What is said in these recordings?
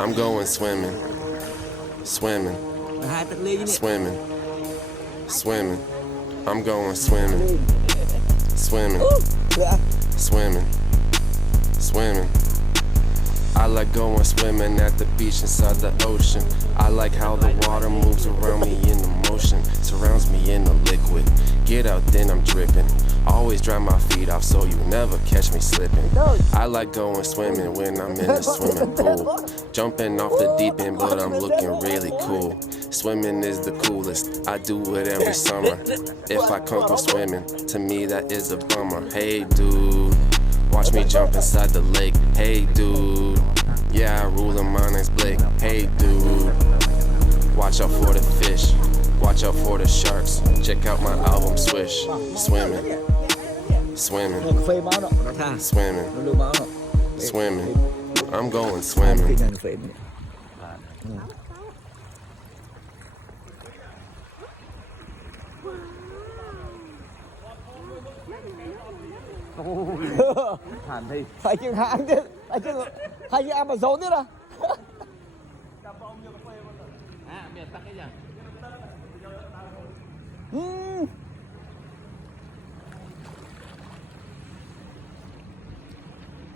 I'm going swimming, swimming, swimming, swimming. I'm going swimming, swimming, swimming, swimming. I like going swimming at the beach inside the ocean. I like how the water moves around me in the motion, surrounds me in the liquid. Get out, then I'm dripping. Always dry my feet off so you never catch me slipping. I like going swimming when I'm in the swimming pool. Jumping off the deep end, but I'm looking really cool. Swimming is the coolest, I do it every summer. If I come from swimming, to me that is a bummer. Hey dude, watch me jump inside the lake. Hey dude, yeah I rule and my name's Blake. Hey dude, watch out for the fish, watch out for the sharks. Check out my album Swish. Swimming, swimming, swimming, swimming. I'm going swimming. Phải chừng hãng chứ, phải chừng hay như Amazon nữa à?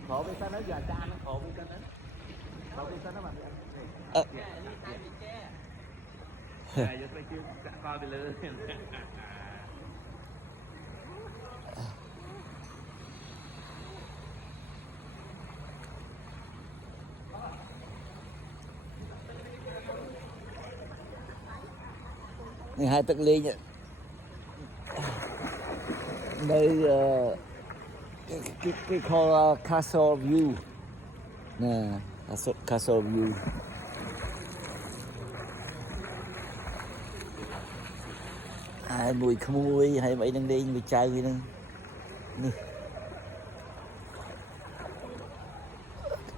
Khổ vì sao nó giờ cha nó khổ vì sao nó khổ vì sao nó bằng này hai tầng lên nhỉ. Đây cái call castle view nè, castle view. Hai mùi khmui hay mấy đang đi với trai gì nữa nè,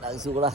đang xuống đó.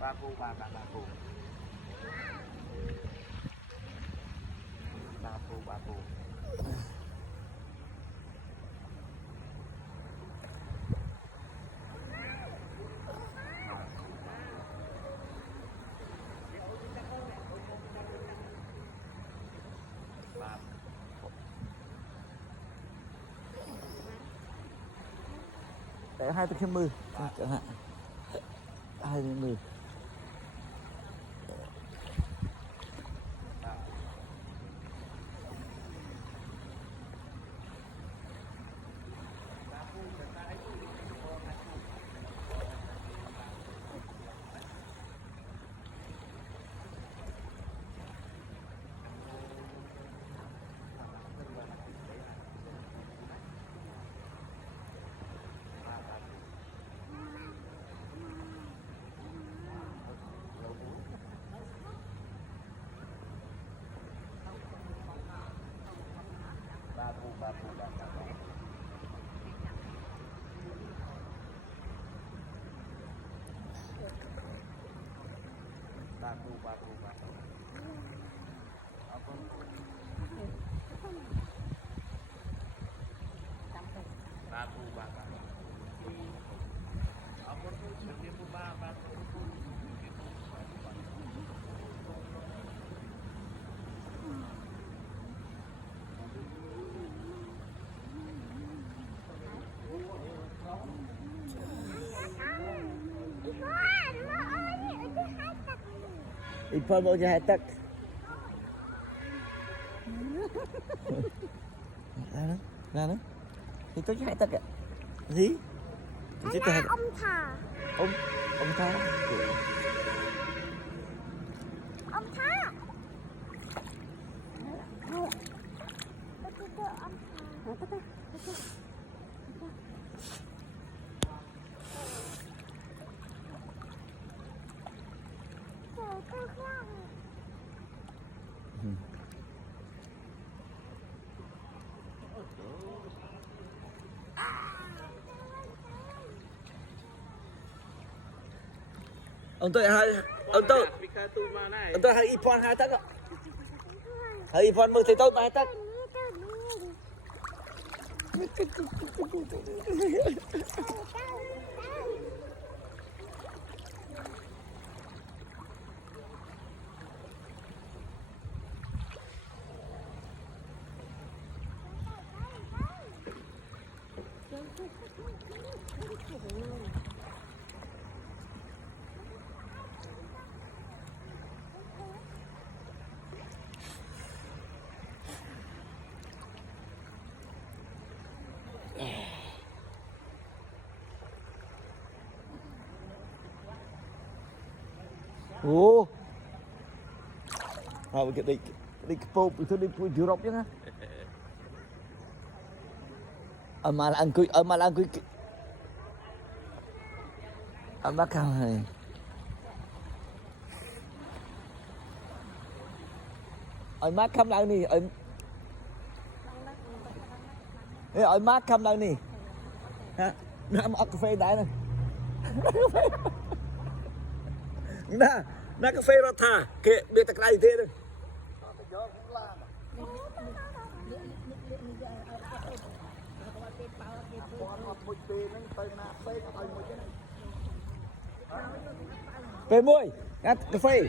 Ba phu. Để 250 chẳng hạn, 250. Ipan mau jahatak. Ra đó. Thì tôi jahatak ạ. Gì? Là ông thà. Ông thà. Ông thà. âm thả. Trời tôi khóc. Ông tôi hai ipon hai tắc ạ. Hai ipon mừng thấy tôi hai tắc. Ồ, cái đi po itu đi po Europe chứ hả? Malah angkui makan này. Mát khăm lại nè, mát khăm lại nè. Hả? Nó ăn cà phê đại nè. Nah cà phê ra thà, kệ biệt tạc lại thế thôi. Về môi, ngắt cà phê.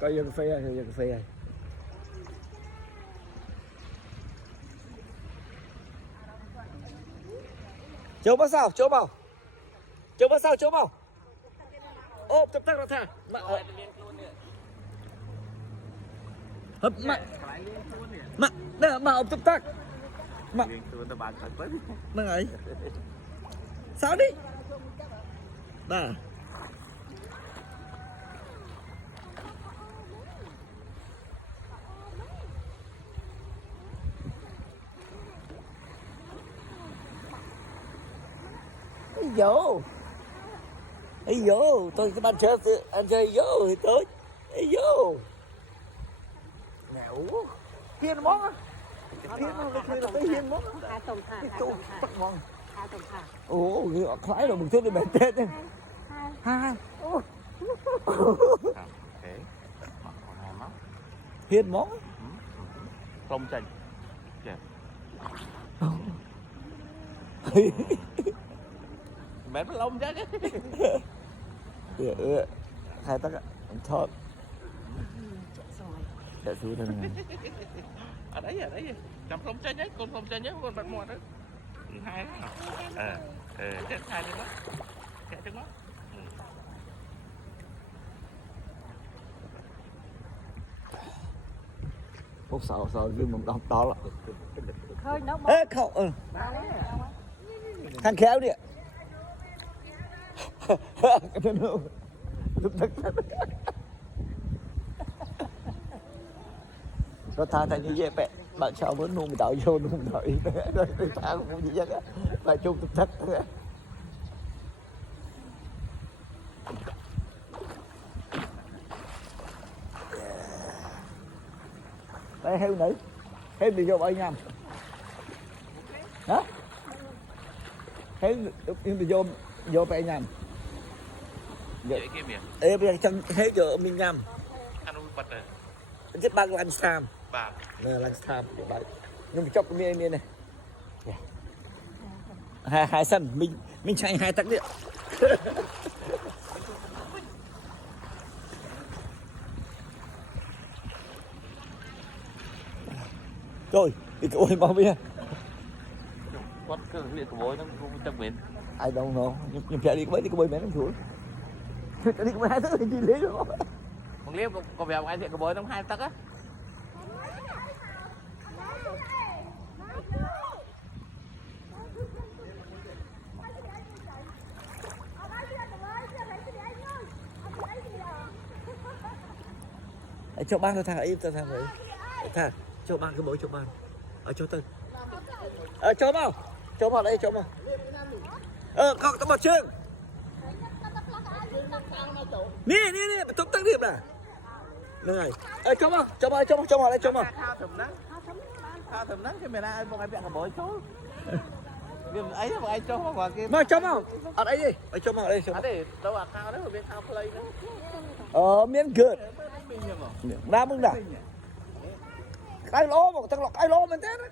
Coi vô cà phê ơi, vô cà phê ơi. Chỗ bao sao, chỗ bao. Chỗ bao sao, chỗ bao. Ô, tập tắc ra thà. Hấp mà ông tập tắc. Mà nó ấy. Sao đi? Bà. Ây dô, tôi cái bàn chơi anh chơi vô thì tôi. Ây dô. Nèo. Hiên món á. Hiên món là cái hiên món. Cái tô tắc ngon. Ồ, khái rồi mình thích đi bẻ tết đi. Hai. Hiên món. Không chanh. Mẹ nó lông chắc. Hai tắc ạ, thơm. Chạy xuống đây này. Ở đấy. Cầm không chanh nhé, con không chanh nhé, con bật mùa đó. Hai đó. Chết hai đi mất. Chạy trước mắt. Phút sau cái một đọc to lắm. Khơi nấu Ê cậu thằng khéo đi ạ. Nó tha thành như vậy mẹ. Bạn sao mới nuông tạo vô nuông đợi. Rồi tha cũng như vậy á. Bà chung thực thất. Đây heo nữ. Heo đi vô bao nhiêu? Hả? Heo đi vô bao nhiêu? Vậy kia miệng. Ê bây giờ chân heo giờ mình nhầm. Ăn uống bật rồi. Chết ba lunch time. Bà. Lunch time. Nhưng mà chọc cái miệng này. Hai sân mình chạy hai tắc điện. Rồi, đi cái ôi bao bia. Quất cái liệt của bối nó không chắc biến. I don't know. Nhưng phải đi cái bơi mẹ nó thua. Đi cái bơi hai tắc thì gì lý rồi. Còn liếp có vẻ ai thiện của bối nó hai tắc á. cho ban thằng ấy thằng ấy thằng cho ban cái bối cho ban ở cho tôi cho vào đây cho vào con tao bật chương nè tụt tăng điểm nè này cho vào đây cho vào thao thầm nắng cái mày ra một em bẹn bối số ấy một anh cho vào kia mà cho vào ở đây đi cho vào đây ở đây đâu à thao đấy bên thao play nữa miếng good ra mừng đã cái lỗ mà thằng lọc cái lỗ mình thế đấy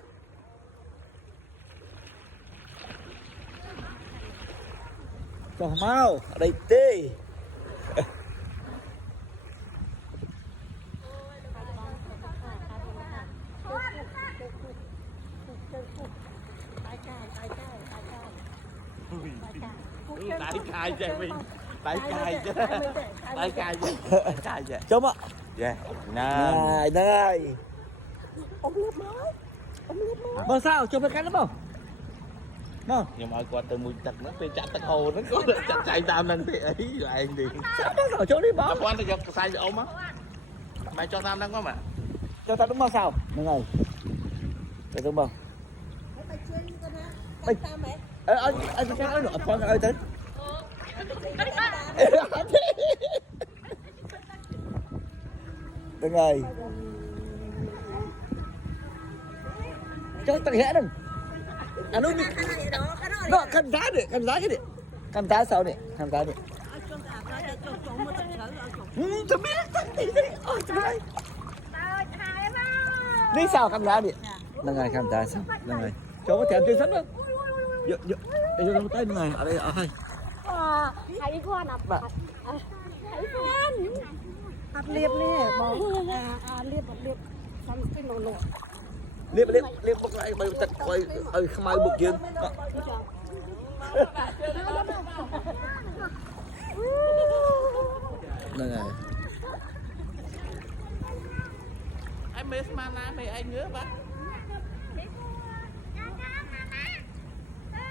cho mau ở đây tê đại cài chơi mình đại cài chứ chấm ạ dạ này mà sao cho mấy cái lắm không mà nhưng mà qua từ mùi tật nó bị chặt tật hồ nó có chặt chạy tam năng thì ấy là anh đi ở chỗ đi bó quan thì giật sai ốm á mày cho tam năng có mà cho tao đúng bao sao mọi người cho đúng bao anh cái nói nữa con ơi tới đừng ơi cho tao hẽ đừng anh nói nó cầm giá đi cầm giá sao này cầm giá đi tao biết đi sao cầm giá đi là ngày cầm giá sao là ngày cho có thèm chơi sẵn không để cho nó tay này ở đây ở đây hãy con à hãy con hạt liệp nè liệp xong cái nổ liệp bốc lại mày tật coi không ai bực kiếm này này anh mê mà mày anh nhớ bác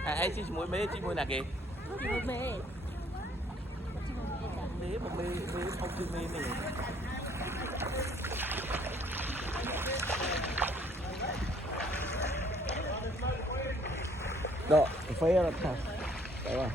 ai xin mùi mê xin mùi nào kìa mê không xin mê này đó phê là sao đấy à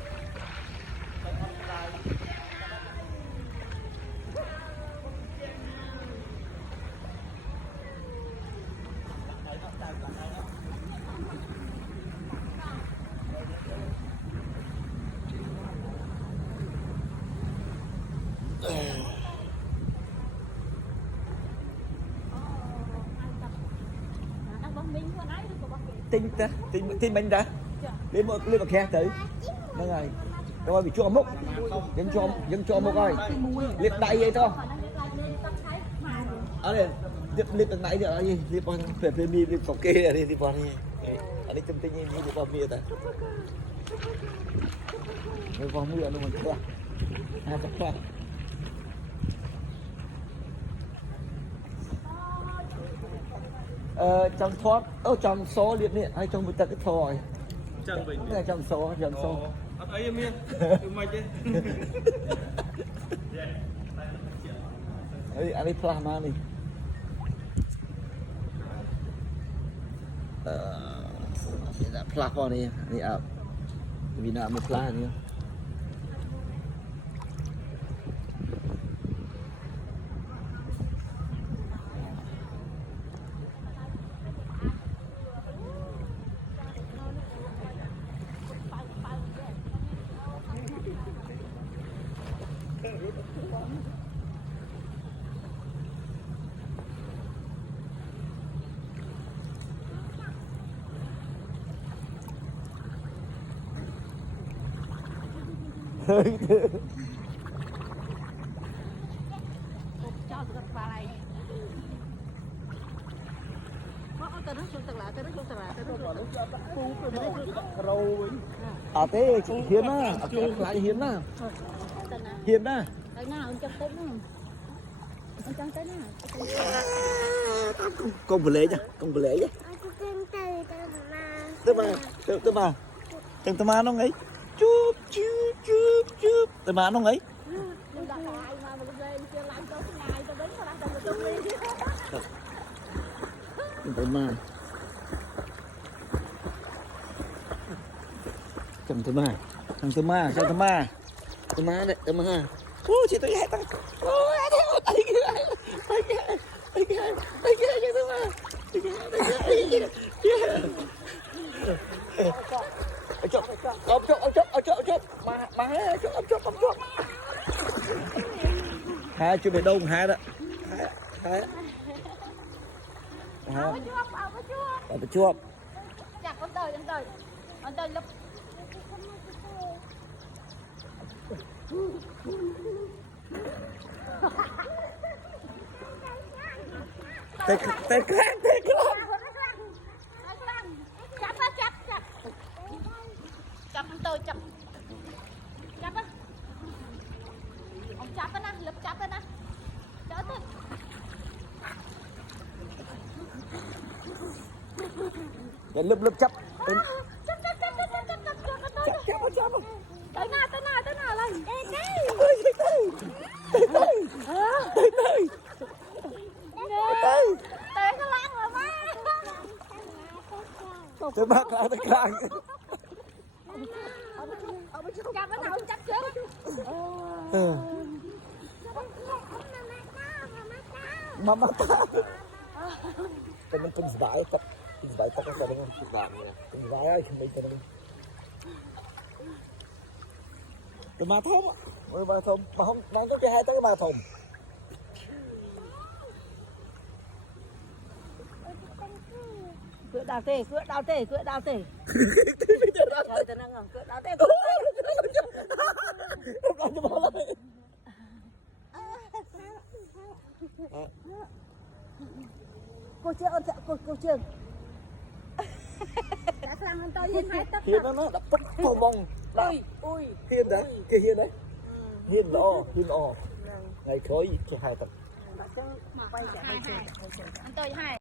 tin mình đã lên một khe tới đây này rồi bị cho mốc dân cho mốc rồi liệt đại vậy thôi ở đây liệt tầng này là gì liệt bằng về mi liệt cọc kê này liệt bằng này ở đây chấm tinh như liệt bằng mía ta liệt bằng mía luôn mình chưa trong thoát trong số liệt này hay trong một tật cái thỏi chân bình này trong số ấy em yên mày chứ anh đi pha mà đi pha con đi vì nào một pha nữa cho được bài từ nó xuống tầng lại thế chị hiến á lại hiến á hiến á tại nào ông trong tính ông trong tính con vừa lấy nhá tôi mà nó ấy chụp tôi mà nó ấy tới mà cầm tới mà cầm tới mà cầm tới mà tới mà đấy tới mà ô chị tới hai tay ô ai kia ai kia ai kia ai kia tới mà chụp chụp hai chưa về đông hai đó hai ở chuột chặt con tơi lúc tay chặt con tơi chặt á ông chặt á nè lớp chặt á nè đỡ thôi cái lớp chấp chặt tới nào lên tới nó lan rồi má tới bác lại tới clang chặt cái nào chặt trước mama ta cái mình cũng vải tập tao có sao không vải ai không biết cái này cái ma thơm mà không đang có cái hai tới cái ma thơm cựa đào tê rồi tao đang ngầm cựa đào tê cô chưa đã sang hơn tôi hiên hai tấc hiên nó đập tóc phồng bông ui hiên đấy kia hiên đấy hiên lo ngày khởi cái hai tấc anh tôi hai